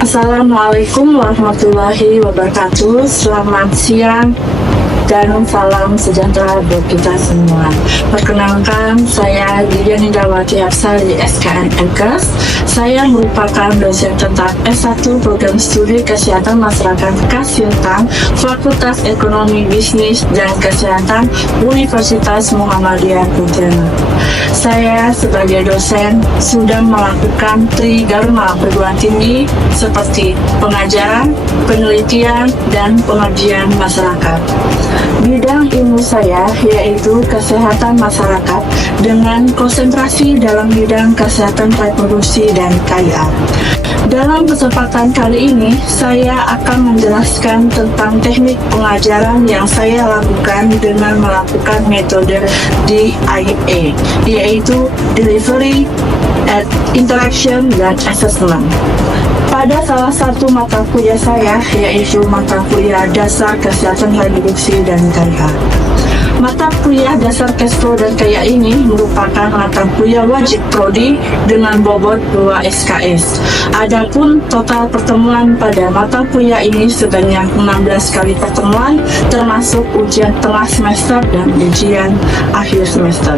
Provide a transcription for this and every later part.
Assalamualaikum warahmatullahi wabarakatuh. Selamat siang dan salam sejahtera buat kita semua. Perkenalkan, saya Dian Indrawati Hapsari SKN Enkes. Saya merupakan dosen tetap S1 Program Studi Kesehatan Masyarakat Kasintang, Fakultas Ekonomi Bisnis dan Kesehatan Universitas Muhammadiyah Pontianak. Saya sebagai dosen sudah melakukan tridharma perguruan tinggi seperti pengajaran, penelitian, dan pengabdian masyarakat. Bidang ilmu saya yaitu kesehatan masyarakat dengan konsentrasi dalam bidang kesehatan reproduksi dan KIA. Dalam kesempatan kali ini, saya akan menjelaskan tentang teknik pengajaran yang saya lakukan dengan melakukan metode DIA, yaitu Delivery, Interaction, dan Assessment. Pada salah satu mata kuliah saya, yaitu mata kuliah dasar kesehatan reproduksi dan KIA. Mata kuliah dasar Kespro dan KIA ini merupakan mata kuliah wajib prodi dengan bobot 2 SKS. Adapun total pertemuan pada mata kuliah ini sebanyak 16 kali pertemuan, termasuk ujian tengah semester dan ujian akhir semester.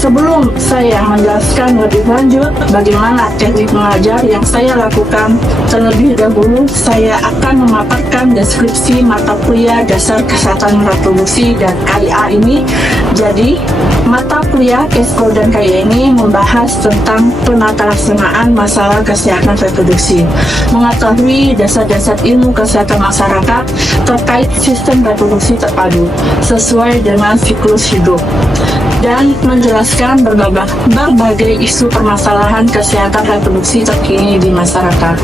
Sebelum saya menjelaskan lebih lanjut bagaimana teknik mengajar yang saya lakukan, terlebih dahulu saya akan memaparkan deskripsi mata kuliah dasar kesehatan reproduksi dan KIA ini. Jadi, mata kuliah Kespro dan KIA ini membahas tentang penatalaksanaan masalah kesehatan reproduksi, mengetahui dasar-dasar ilmu kesehatan masyarakat terkait sistem reproduksi terpadu sesuai dengan siklus hidup, dan menjelaskan berbagai isu permasalahan kesehatan reproduksi terkini di masyarakat.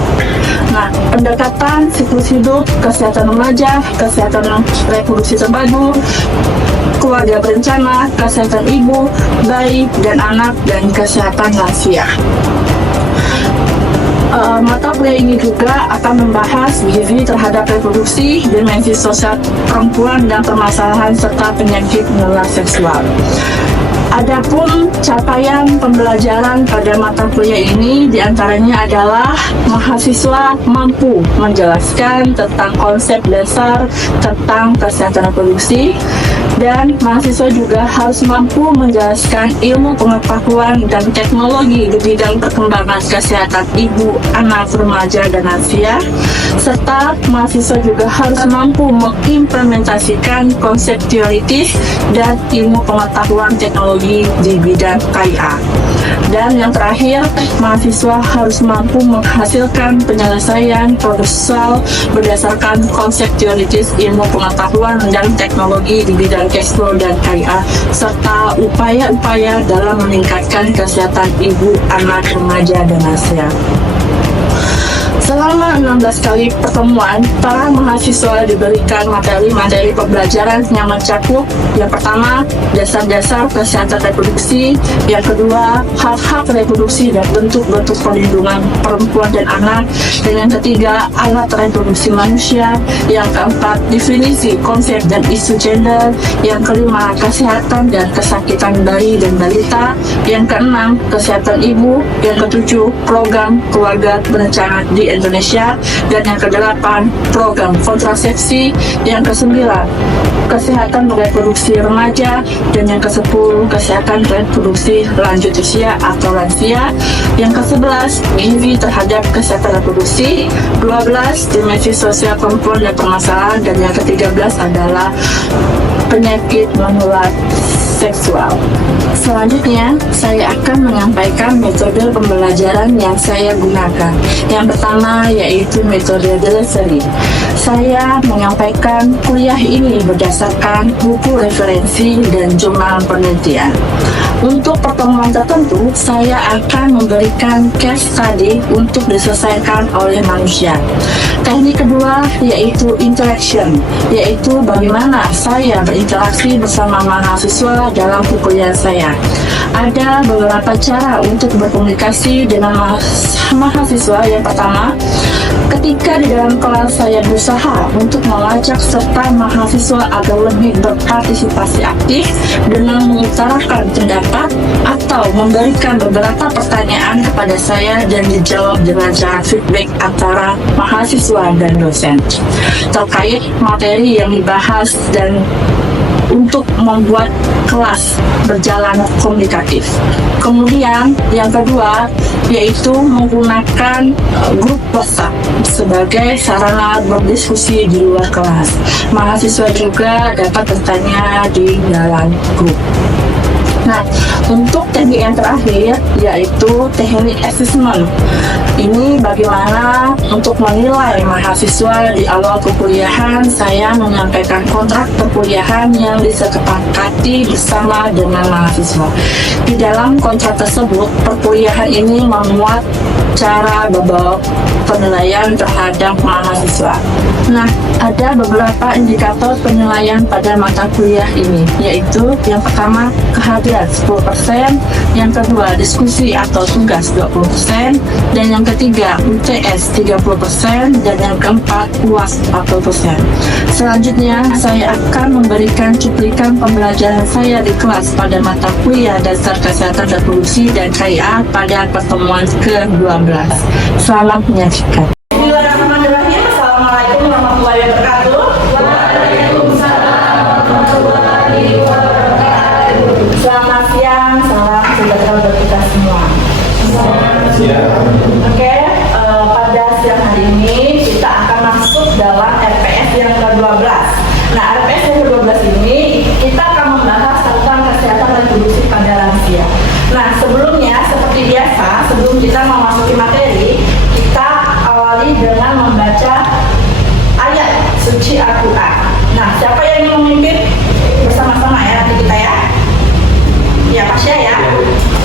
Nah, pendekatan siklus hidup, kesehatan remaja, kesehatan reproduksi terpadu, keluarga berencana, kesehatan ibu, bayi, dan anak, dan kesehatan lansia. Mata kuliah ini juga akan membahas gizi terhadap reproduksi, dimensi sosial perempuan, dan permasalahan serta penyakit menular seksual. Adapun capaian pembelajaran pada mata kuliah ini diantaranya adalah mahasiswa mampu menjelaskan tentang konsep dasar tentang kesehatan reproduksi, dan mahasiswa juga harus mampu menjelaskan ilmu pengetahuan dan teknologi di bidang perkembangan kesehatan ibu, anak, remaja, dan lansia, serta mahasiswa juga harus mampu mengimplementasikan konsep teoritis dan ilmu pengetahuan teknologi di bidang KIA. Dan yang terakhir, mahasiswa harus mampu menghasilkan penyelesaian proposal berdasarkan konsep teoritis ilmu pengetahuan dan teknologi di bidang Kespro dan KIA, serta upaya-upaya dalam meningkatkan kesehatan ibu, anak, remaja, dan lansia. Selama 16 kali pertemuan, para mahasiswa diberikan materi-materi pembelajaran yang mencakup: yang pertama, dasar-dasar kesehatan reproduksi; yang kedua, hak-hak reproduksi dan bentuk-bentuk perlindungan perempuan dan anak; dan yang ketiga, alat reproduksi manusia; yang keempat, definisi konsep dan isu gender; yang kelima, kesehatan dan kesakitan bayi dan balita; yang keenam, kesehatan ibu; yang ketujuh, program keluarga berencana di Indonesia; dan yang kedelapan, program kontrasepsi; yang kesembilan, kesehatan reproduksi remaja; dan yang kesepuluh, kesehatan reproduksi lanjut usia atau lansia; yang kesebelas, gizi terhadap kesehatan reproduksi; 12, dimensi sosial perempuan dan permasalahan; dan yang ke-13 adalah penyakit menular seksual. Selanjutnya, saya akan menyampaikan metode pembelajaran yang saya gunakan. Yang pertama yaitu metode delivery. Saya menyampaikan kuliah ini berdasarkan buku referensi dan jurnal penelitian. Untuk pertemuan tertentu, saya akan memberikan case study untuk diselesaikan oleh manusia. Teknik kedua yaitu interaction, yaitu bagaimana saya berinteraksi bersama mahasiswa dalam kuliah saya. Ada beberapa cara untuk berkomunikasi dengan mahasiswa. Yang pertama, Ketika di dalam kelas saya berusaha untuk mengajak serta mahasiswa agar lebih berpartisipasi aktif dengan mengutarakan pendapat atau memberikan beberapa pertanyaan kepada saya dan dijawab dengan cara feedback antara mahasiswa dan dosen terkait materi yang dibahas dan untuk membuat kelas berjalan komunikatif. Kemudian yang kedua yaitu menggunakan grup WhatsApp sebagai sarana berdiskusi di luar kelas. Mahasiswa juga dapat bertanya di dalam grup. Nah, untuk teknik yang terakhir yaitu teknik assessment. Ini bagaimana untuk menilai mahasiswa di awal perkuliahan. Saya menyampaikan kontrak perkuliahan yang disepakati bersama dengan mahasiswa. Di dalam kontrak tersebut, perkuliahan ini memuat cara bobot penilaian terhadap mahasiswa. Nah, ada beberapa indikator penilaian pada mata kuliah ini, yaitu yang pertama kehadiran 10%, yang kedua diskusi atau tugas 20%, dan yang ketiga UTS 30%, dan yang keempat UAS 40%. Selanjutnya, saya akan memberikan cuplikan pembelajaran saya di kelas pada mata kuliah Dasar Kesehatan Reproduksi dan KIA pada pertemuan ke-12. Selamat menyaksikan. Bismillahirrahmanirrahim. Assalamualaikum warahmatullahi wabarakatuh. Waalaikumsalam warahmatullahi wabarakatuh. Selamat siang, salam sejahtera untuk kita semua. Selamat siang. Oke, pada siang hari ini kita akan masuk dalam RPS yang ke-12. Nah, RPS yang ke-12 ini kita akan membahas tentang kesehatan reproduksi pada lansia. Nah, sebelumnya seperti biasa, sebelum kita memasuki materi, kita awali dengan membaca ayat suci Al-Quran. Nah, siapa yang ingin memimpin? Bersama-sama ya, nanti kita ya. Ya, Pasya ya.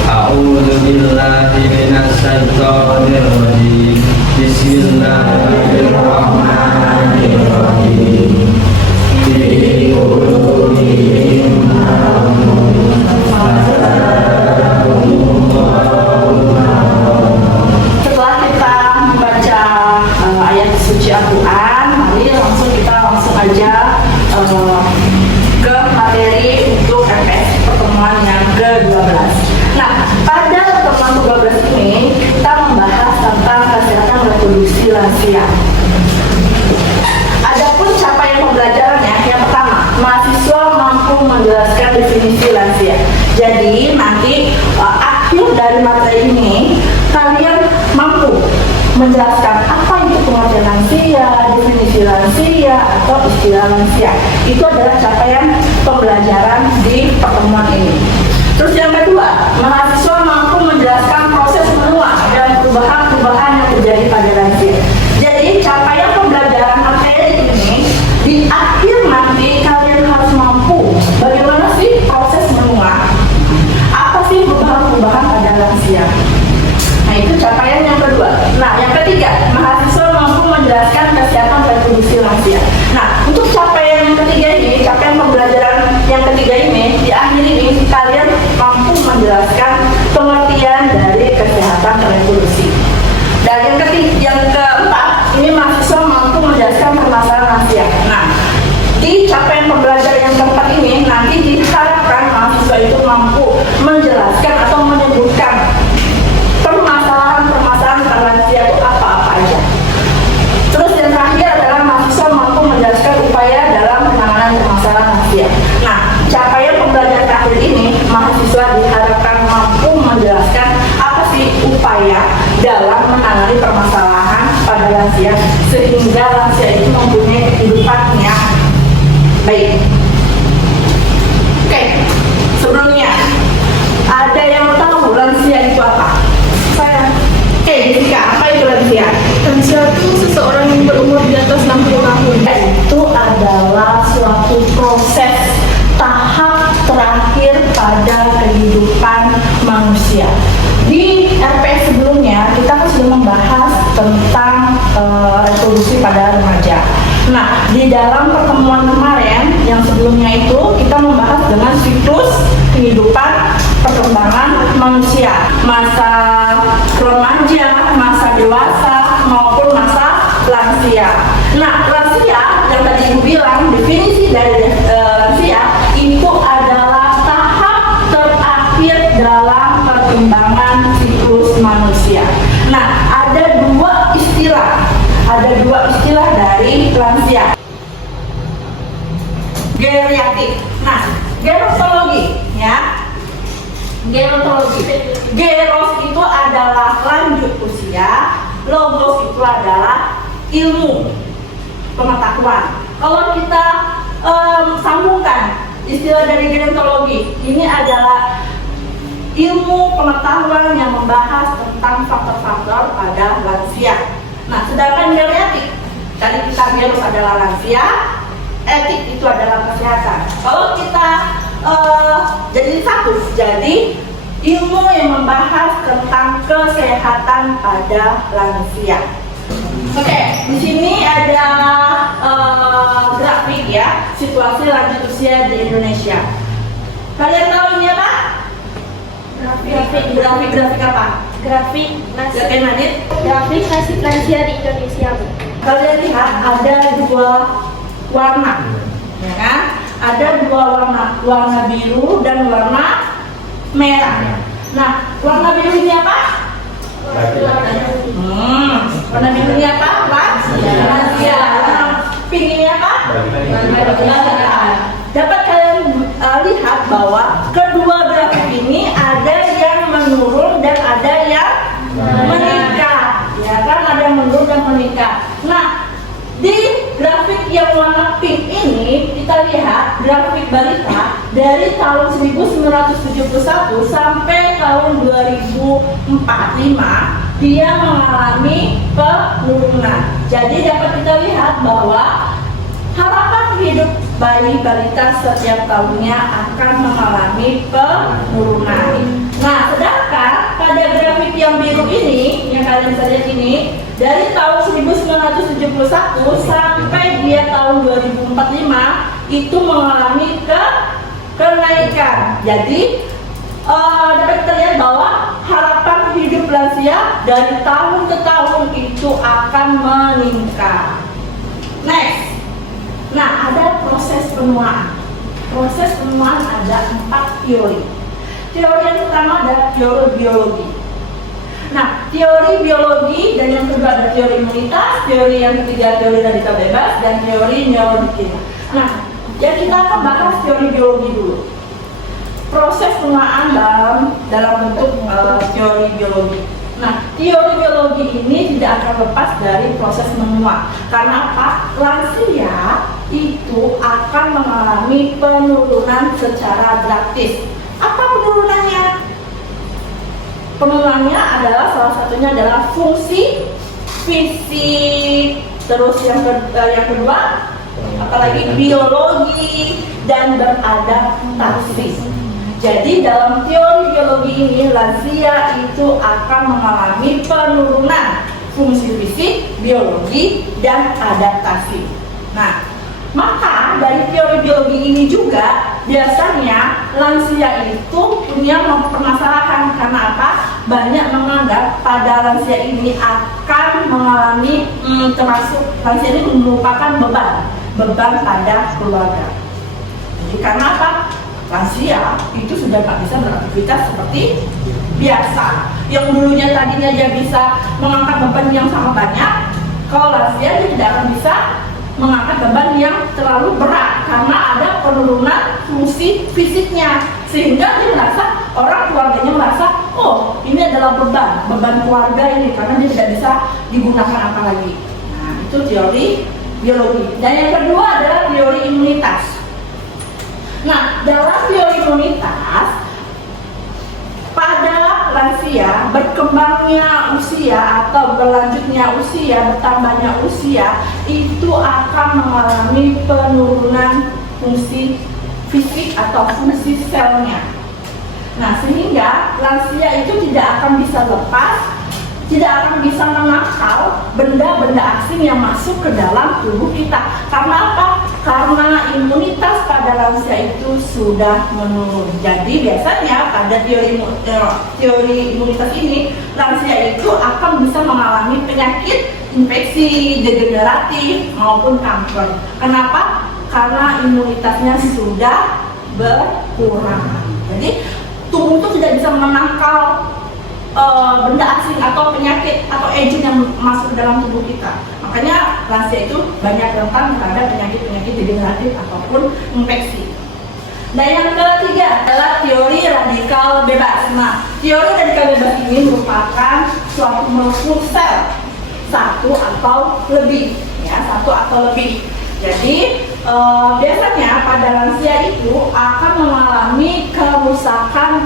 A'udzubillahi minasyaitonirrajim. Bismillahirrahmanirrahim. Fi qulubihim Setelah kita membaca ayat suci Al-Quran, mari langsung aja ke materi untuk RPS pertemuan yang ke-12. Nah, pada pertemuan ke-12 ini kita membahas tentang kesehatan reproduksi lansia. Adapun capaian pembelajarannya, yang pertama, mahasiswa mampu menjelaskan definisi lansia. Jadi nanti akhir dari materi ini kalian mampu menjelaskan apa itu pengertian lansia, definisi lansia, atau istilah lansia. Itu adalah capaian pembelajaran di pertemuan ini. Terus yang kedua, mahasiswa mampu menjelaskan proses menua dan perubahan-perubahan yang terjadi pada lansia. Jadi capaian pembelajaran materi ini di akhir nanti kalian harus mampu bagaimana sih proses menua, apa sih perubahan-perubahan pada lansia. Nah, itu capaian yang kedua. Nah, yang ketiga, mahasiswa mampu menjelaskan kesehatan reproduksi lansia. Nah, untuk capaian yang ketiga ini, capaian pembelajaran yang ketiga ini, di akhir ini kalian mampu menjelaskan pengertian dari kesehatan reproduksi. Dan yang keempat, ini mahasiswa mampu menjelaskan permasalahan lansia. Nah, di capaian pembelajaran yang keempat ini, nanti diharapkan mahasiswa itu mampu menjelaskan atau menyebutkan permasalahan lansia itu apa-apa aja. Terus yang terakhir adalah mahasiswa mampu menjelaskan upaya dalam penanganan permasalahan lansia. Nah, capaian pembelajaran terakhir ini, mahasiswa diharapkan mampu menjelaskan apa sih upaya dalam menangani permasalahan pada lansia sehingga lansia itu mempunyai kehidupan yang baik. Oke, sebelumnya ada yang tahu lansia itu apa? Jessica, apa itu lansia? Lansia itu seseorang yang berumur di atas 60 tahun. Itu adalah suatu proses tahap terakhir pada kehidupan manusia. Di RPS sebelumnya kita kan sudah membahas tentang reproduksi pada remaja. Nah, di dalam pertemuan kemarin yang sebelumnya itu kita membahas dengan siklus kehidupan perkembangan manusia, masa remaja, masa dewasa maupun masa ibu bilang definisi dari lansia itu adalah tahap terakhir dalam perkembangan siklus manusia. Nah, ada dua istilah dari lansia. Geriatrik. Nah, gerontologi ya. Geros itu adalah lanjut usia, logos itu adalah ilmu pengetahuan. Kalau kita sambungkan istilah dari gerontologi, ini adalah ilmu pengetahuan yang membahas tentang faktor-faktor pada lansia. Nah, sedangkan geriatrik, tadi kita geros adalah lansia, etik itu adalah kesehatan. Kalau kita jadi satu, jadi ilmu yang membahas tentang kesehatan pada lansia. Oke, di sini ada grafik ya, situasi lanjut usia di Indonesia. Kalian tahu ini apa? Grafik apa? Grafik nasib. Oke, Nadit. Grafik nasib lansia di Indonesia. Kalian lihat ada dua warna, ya kan? Ada dua warna biru dan warna merah. Nah, warna biru ini apa? Warna biru ini apa? Lansia. Warna pink ini apa? Dapat kalian lihat bahwa kedua grafik ini ada yang menurun dan ada yang meningkat, ya kan? Ada yang menurun dan meningkat. Nah, di grafik yang warna pink ini kita lihat grafik balita dari tahun 1971 sampai tahun 2045 dia mengalami penurunan. Jadi dapat kita lihat bahwa harapan hidup bayi balita setiap tahunnya akan mengalami penurunan. Nah, sedangkan pada grafik yang biru ini, yang kalian bisa lihat ini, dari tahun 1971 sampai dia tahun 2045 itu mengalami kenaikan. Jadi dapat kita lihat bahwa harapan hidup lansia dari tahun ke tahun itu akan meningkat. Next. Nah, ada proses penuaan. Proses penuaan ada 4 teori. Teori yang pertama adalah teori biologi. Nah, teori biologi dan yang kedua ada teori imunitas, teori yang ketiga teori radikal bebas, dan teori neurodikina. Nah, ya kita akan bahas teori biologi dulu. Proses penuaan dalam bentuk teori biologi. Nah, teori biologi ini tidak akan lepas dari proses menua. Karena apa? Lansia itu akan mengalami penurunan secara drastis. Apa penurunannya? Penurunannya adalah salah satunya adalah fungsi fisik, terus yang kedua apalagi biologi dan beradaptasi. Jadi dalam teori biologi ini lansia itu akan mengalami penurunan fungsi fisik, biologi, dan adaptasi. Nah, maka dari teori biologi ini juga biasanya lansia itu punya permasalahan. Karena apa? Banyak menganggap pada lansia ini akan mengalami termasuk lansia ini merupakan beban pada keluarga. Jadi karena apa? Lansia itu sudah tak bisa beraktivitas seperti biasa. Yang dulunya tadinya dia bisa mengangkat beban yang sangat banyak, kalau lansia dia tidak akan bisa mengangkat beban yang terlalu berat karena ada penurunan fungsi fisiknya, sehingga dia merasa, orang keluarganya merasa, oh ini adalah beban keluarga ini karena dia tidak bisa digunakan apa lagi. Nah, itu teori biologi. Dan yang kedua adalah teori imunitas. Nah, dalam teori imunitas pada lansia, berkembangnya usia atau berlanjutnya usia, bertambahnya usia itu akan mengalami penurunan fungsi fisik atau fungsi selnya. Nah, sehingga lansia itu tidak akan bisa lepas, tidak akan bisa menangkal benda-benda asing yang masuk ke dalam tubuh kita. Karena apa? Karena imunitas pada lansia itu sudah menurun. Jadi biasanya pada teori imunitas ini, lansia itu akan bisa mengalami penyakit infeksi, degeneratif maupun kanker. Kenapa? Karena imunitasnya sudah berkurang. Jadi tubuh itu tidak bisa menangkal benda asing atau penyakit atau agent yang masuk ke dalam tubuh kita. Makanya lansia itu banyak rentan terhadap penyakit-penyakit degeneratif ataupun infeksi. Dan yang ketiga adalah teori radikal bebas. Nah, teori radikal bebas ini merupakan suatu molekul sel satu atau lebih, ya, satu atau lebih. Jadi biasanya pada lansia itu akan mengalami kerusakan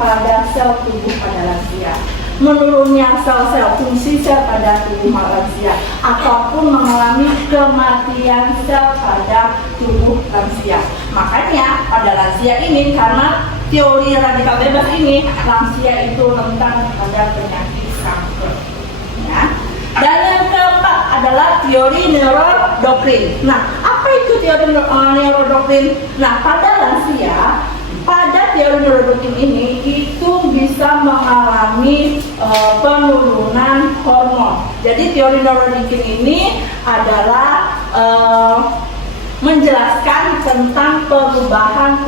pada sel tubuh pada lansia, menurunnya sel-sel fungsi sel pada tubuh lansia, ataupun mengalami kematian sel pada tubuh lansia. Makanya pada lansia ini, karena teori radikal bebas ini, lansia itu rentan pada penyakit kanker. Ya. Dan yang keempat adalah teori neurodoktrin. Nah, apa itu teori neurodoktrin? Nah, pada lansia, pada teori neurodoktrin ini itu bisa mengalami penurunan hormon. Jadi teori neurodoktrin ini adalah menjelaskan tentang perubahan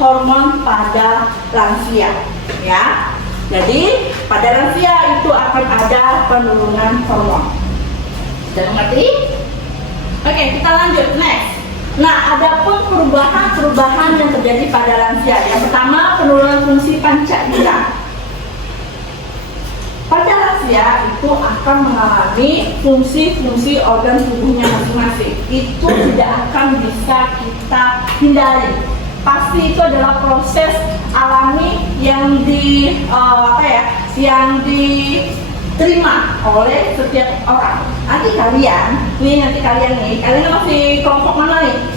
hormon pada lansia, ya. Jadi pada lansia itu akan ada penurunan hormon. Sudah mengerti? Oke, kita lanjut next. Nah, ada pun perubahan yang terjadi pada lansia. Yang pertama, penurunan fungsi panca indera. Pada lansia itu akan mengalami fungsi-fungsi organ tubuhnya masing-masing. Itu tidak akan bisa kita hindari. Pasti itu adalah proses alami yang diterima oleh setiap orang. Nanti kalian masih kelompok mana nih?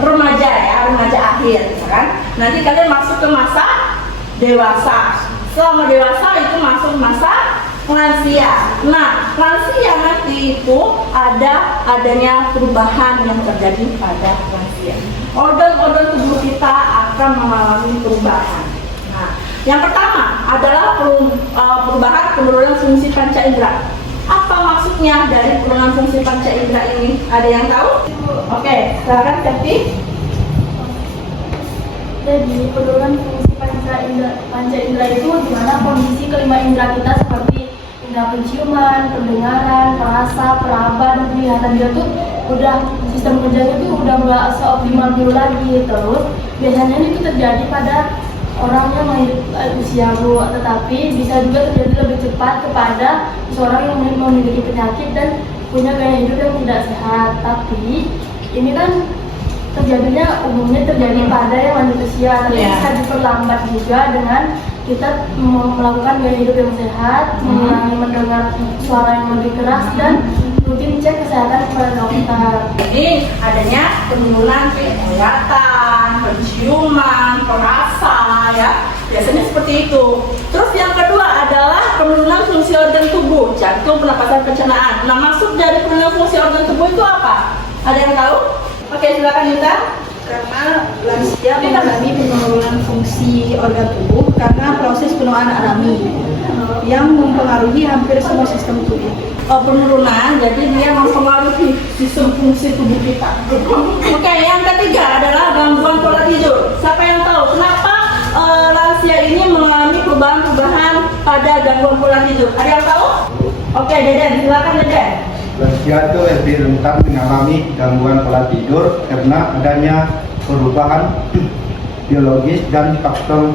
Remaja ya, remaja akhir, kan? Nanti kalian masuk ke masa dewasa. Selama dewasa itu masuk masa lansia. Nah, lansia nanti itu adanya perubahan yang terjadi pada lansia. Organ-organ tubuh kita akan mengalami perubahan. Nah, yang pertama adalah perubahan penurunan fungsi panca indera. Apa maksudnya dari penurunan fungsi panca indera ini? Ada yang tahu? Oke, silakan Septi. Jadi penurunan fungsi panca indera itu di mana kondisi kelima indera kita seperti indera penciuman, pendengaran, perasa, peraba, dan penglihatan dia tuh udah sistem kerjanya tuh udah nggak seoptimal dulu lagi. Terus biasanya itu terjadi pada orang yang usia tua, tetapi bisa juga terjadi lebih cepat kepada seorang yang memiliki penyakit dan punya gaya hidup yang tidak sehat. Tapi ini kan umumnya terjadi pada yang lanjut usia, tapi bisa diperlambat juga dengan kita melakukan gaya hidup yang sehat, mengurangi mendengar suara yang lebih keras, dan rutin cek kesehatan kepada dokter. Jadi adanya penurunan penglihatan, penciuman, perasa, ya, biasanya seperti itu. Terus yang kedua adalah penurunan fungsi organ tubuh, jantung, pernapasan, pencernaan. Nah, maksud dari penurunan fungsi organ tubuh itu apa? Ada yang tahu? Oke, silakan Yunda. Karena lansia mengalami penurunan fungsi organ tubuh karena proses penuaan alami yang mempengaruhi hampir semua sistem tubuh. Penurunan, jadi dia mempengaruhi sistem fungsi tubuh kita. Oke, yang ketiga adalah gangguan pola tidur. Siapa yang tahu kenapa lansia ini mengalami perubahan pada gangguan pola tidur? Ada yang tahu? Oke, Deden, silakan Deden. Lansia itu lebih rentan mengalami gangguan pola tidur karena adanya perubahan biologis dan faktor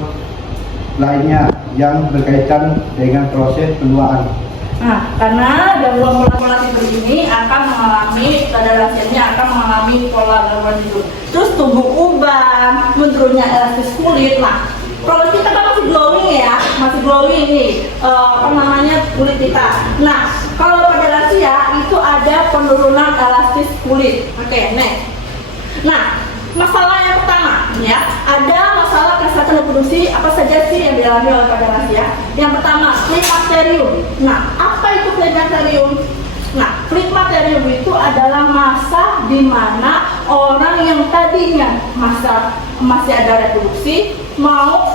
lainnya yang berkaitan dengan proses penuaan. Nah, karena gangguan pola tidur ini akan mengalami, pada lansianya akan mengalami pola gangguan tidur. Terus tubuh ubah, menurunnya elastis kulit. Nah, kalau kita kan masih glowing ya, nih, kulit kita. Nah, kalau pada lansia itu ada penurunan elastis kulit. Oke, next. Nah, masalah yang pertama, ya, ada masalah kesehatan reproduksi apa saja sih yang dialami oleh pada lansia? Yang pertama, klimakterium. Nah, apa itu klimakterium? Nah, klimakterium itu adalah masa di mana orang yang tadinya masih ada reproduksi mau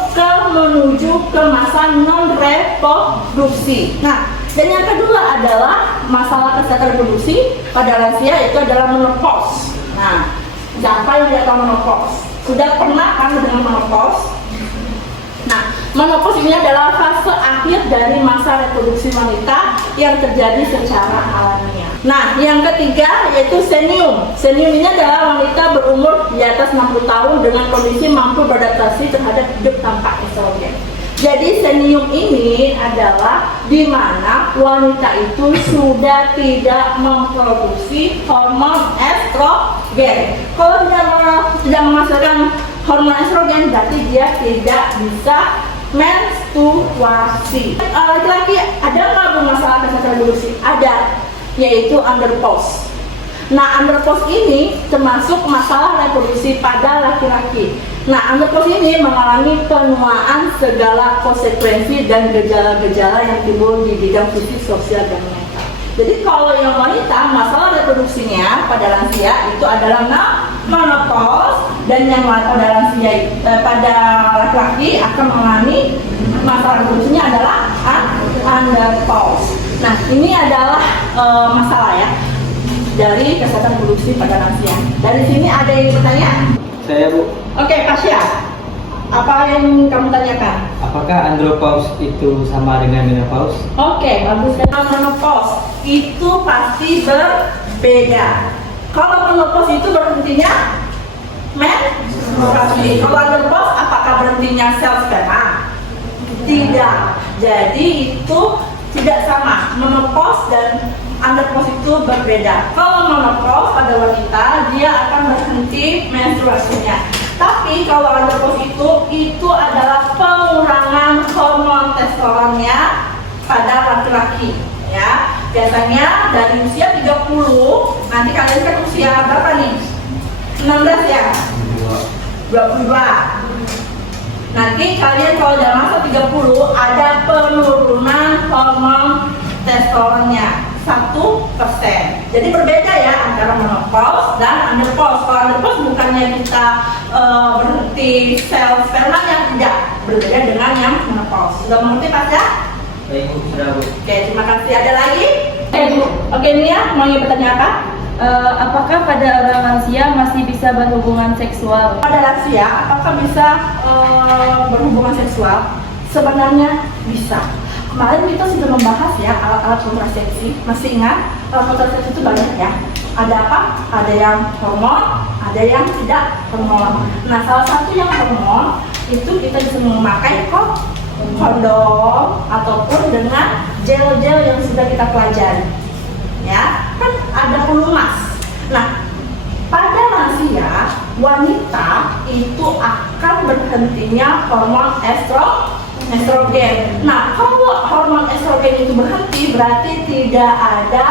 menuju ke masa non reproduksi. Nah, Dan yang kedua adalah masalah kesehatan reproduksi pada lansia itu adalah menopause. Nah, siapa yang tidak tahu menopause? Sudah pernah kan dengan menopause? Nah, menopause ini adalah fase akhir dari masa reproduksi wanita yang terjadi secara alamiah. Nah, yang ketiga yaitu senium. Senium ini adalah wanita berumur di atas 60 tahun dengan kondisi mampu beradaptasi terhadap hidup tanpa estrogen. Jadi senium ini adalah di mana wanita itu sudah tidak memproduksi hormon estrogen. Kalau tidak menghasilkan hormon estrogen, berarti dia tidak bisa menstruasi. Laki-laki ada nggak masalah kesehatan reproduksi? Ada, yaitu andropause. Nah, andropause ini termasuk masalah reproduksi pada laki-laki. Nah, andropause ini mengalami penuaan segala konsekuensi dan gejala-gejala yang timbul di bidang fisik, sosial, dan mental. Jadi kalau yang wanita masalah reproduksinya pada lansia itu adalah menopause, dan yang pada lansia pada laki-laki akan mengalami masalah reproduksinya adalah andropause. Nah, ini adalah masalah ya dari kesehatan reproduksi pada lansia. Dari sini ada yang bertanya? Saya, Bu. Oke, Pasya, apa yang kamu tanyakan? Apakah andropause itu sama dengan menopause? Oke, bagus. Dengan menopause itu pasti berbeda. Kalau menopause itu berhentinya menstruasi. Kalau andropause apakah berhentinya sel sperma? Tidak. Jadi itu tidak sama. Menopause dan andropause itu berbeda. Kalau menopause pada wanita dia akan berhenti menstruasinya. Tapi kalau andropause itu adalah pengurangan hormon testosteronnya pada laki-laki ya. Biasanya dari usia 30, nanti kalian kan usia berapa nih? 16 ya? 22. Nanti kalian kalau dalam masa 30 ada penurunan hormon testosteronnya 1%. Jadi berbeda ya antara menopause dan andropause. Kalau andropause bukannya kita berhenti sel spermanya, tidak, berbeda dengan yang menopause. Sudah mengerti Pak ya? Baik, Bu, sudah, Bu. Oke, terima kasih. Ada lagi? Bu. Oke, Nia, mau bertanya apa? Apakah pada orang lansia masih bisa berhubungan seksual? Pada lansia, apakah bisa berhubungan seksual? Sebenarnya bisa. Kemarin kita sudah membahas ya alat-alat kontrasepsi. Masih ingat alat kontrasepsi itu banyak ya? Ada apa? Ada yang hormon, ada yang tidak hormon. Nah, salah satu yang hormon itu kita bisa memakai kondom ataupun dengan gel-gel yang sudah kita pelajari. Ya, kan ada pelumas. Nah, pada lansia wanita itu akan berhentinya hormon estrogen. Nah, kalau hormon estrogen itu berhenti, berarti tidak ada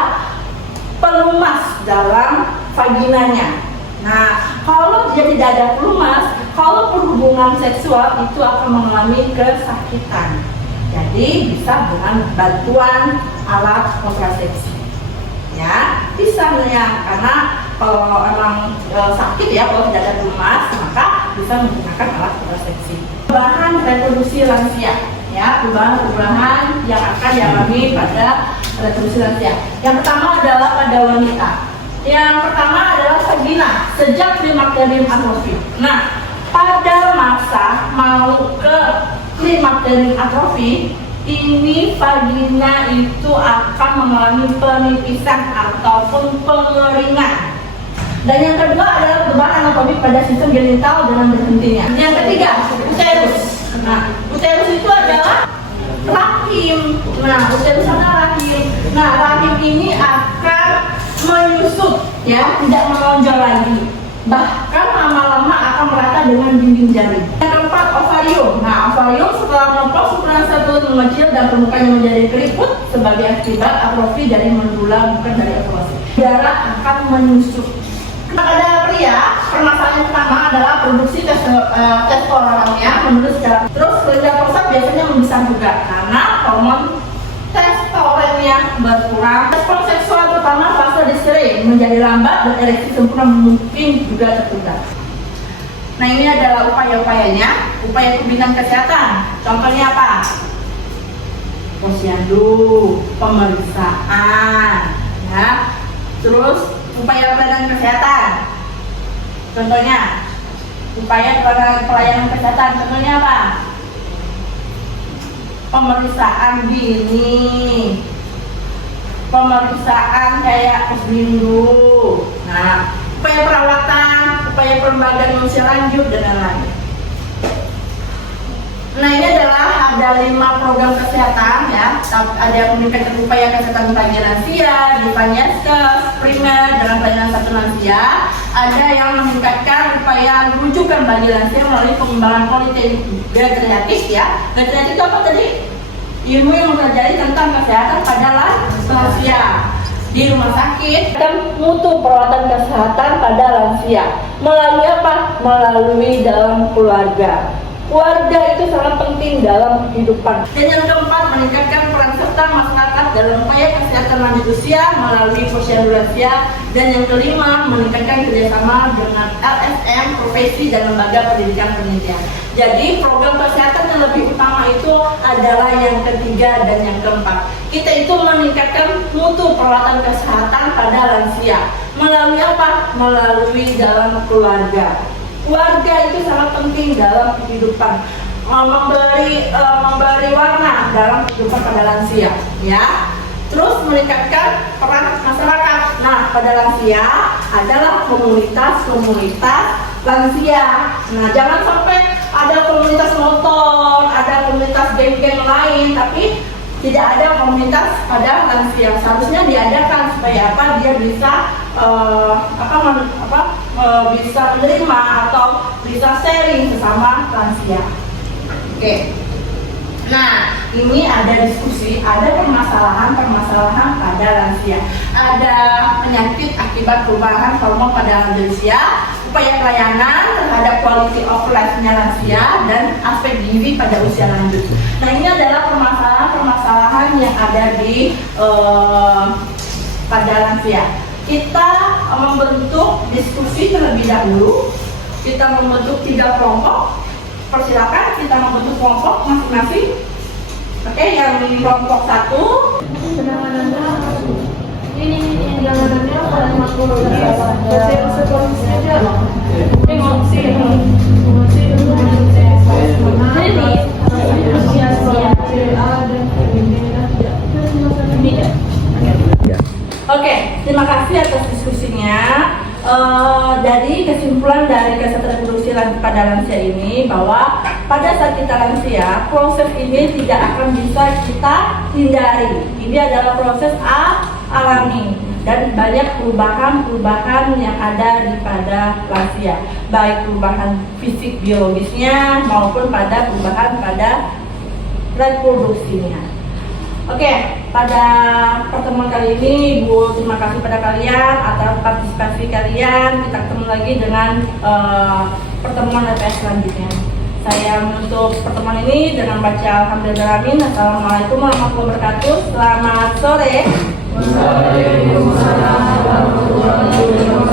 pelumas dalam vaginanya. Nah, kalau dia tidak ada pelumas, kalau berhubungan seksual itu akan mengalami kesakitan. Jadi bisa dengan bantuan alat kontrasepsi. Ya, bisa ya, karena kalau emang sakit ya, kalau tidak ada pelumas, maka bisa menggunakan alat kontrasepsi. Perubahan reproduksi lansia, ya, perubahan yang akan dialami pada reproduksi lansia. Yang pertama adalah pada wanita. Yang pertama adalah vagina sejak klimakterium atrofi. Nah, pada masa mau ke klimakterium atrofi, ini vagina itu akan mengalami penipisan ataupun pengeringan. Dan yang kedua adalah perubahan anatomik pada sistem genital dengan berhentinya. Yang ketiga, uterus. Nah, uterus itu adalah rahim. Nah, uterus adalah rahim. Nah, rahim ini akan menyusut, ya, tidak menonjol lagi. Bahkan lama-lama akan merata dengan dinding jari. Yang keempat, ovarium. Nah, ovarium setelah menopause ukuran sel mengecil dan permukaannya menjadi keriput sebagai akibat atrofi dari mandula, bukan dari ovulasi. Darah akan menyusut. Pada pria, permasalahan pertama adalah produksi testosteronnya menurun secara. Terus kelenjar prostat biasanya membesar juga karena hormon testosteronnya berkurang. Respons seksual pertama fase distre menjadi lambat dan ereksi sempurna mungkin juga tertunda. Nah, ini adalah upaya-upayanya, upaya pembinaan kesehatan. Contohnya apa? posyandu, pemeriksaan, ya. Terus upaya pelayanan kesehatan. Contohnya, upaya pelayanan kesehatan. Contohnya apa? Pemeriksaan dini, pemeriksaan kayak posyandu. Nah, upaya perawatan, upaya perlembagaan usia lanjut dan lain-lain. Nah, ini adalah ada 5 program kesehatan ya. Ada yang meningkatkan upaya kesehatan bagi lansia, di Panyaskes, primer dengan pelayanan satu lansia. Ada yang meningkatkan upaya rujukan bagi lansia melalui pengembangan politik geriatrik ya. Geriatrik itu apa tadi? Ilmu yang mempelajari tentang kesehatan pada lansia di rumah sakit dan mutu perawatan kesehatan pada lansia. Melalui apa? Melalui dalam keluarga. Keluarga itu sangat penting dalam kehidupan. Dan yang keempat, meningkatkan peran serta masyarakat dalam upaya kesehatan lanjut usia melalui posyandu lansia. Dan yang kelima, meningkatkan kerjasama dengan LSM, profesi dan lembaga pendidikan penelitian. Jadi program kesehatan yang lebih utama itu adalah yang ketiga dan yang keempat. Kita itu meningkatkan mutu perawatan kesehatan pada lansia. Melalui apa? Melalui dalam keluarga. Keluarga itu sangat penting dalam kehidupan, memberi warna dalam kehidupan pada lansia, ya. Terus meningkatkan peran masyarakat. Nah, pada lansia adalah komunitas lansia. Nah, jangan sampai ada komunitas motor, ada komunitas geng-geng lain, tapi tidak ada komunitas pada lansia. Seharusnya diadakan supaya apa? Dia bisa bisa menerima atau bisa sharing sesama lansia. Oke. Nah, ini ada diskusi, ada permasalahan pada lansia. Ada penyakit akibat perubahan hormon pada lansia, upaya pelayanan terhadap quality of life-nya lansia, dan aspek gizi pada usia lanjut. Nah, ini adalah permasalahan yang ada di pada lansia. Kita membentuk diskusi terlebih dahulu. Kita membentuk 3 kelompok. Persilakan kita membentuk kelompok masing-masing. Oke, yang kelompok 1. Penanganannya ini penanganannya pada 50 aja. Oke, terima kasih atas diskusinya. Jadi kesimpulan dari kesehatan reproduksi pada lansia ini bahwa pada saat kita lansia, proses ini tidak akan bisa kita hindari. Ini adalah proses alami dan banyak perubahan yang ada di pada lansia, baik perubahan fisik biologisnya maupun pada perubahan pada reproduksinya. Oke, pada pertemuan kali ini Ibu terima kasih pada kalian atas partisipasi kalian. Kita ketemu lagi dengan pertemuan LPS selanjutnya. Saya menutup pertemuan ini dengan baca Alhamdulillahirrahmanirrahim. Assalamualaikum warahmatullahi wabarakatuh. Selamat sore. Waalaikumsalam warahmatullahi wabarakatuh.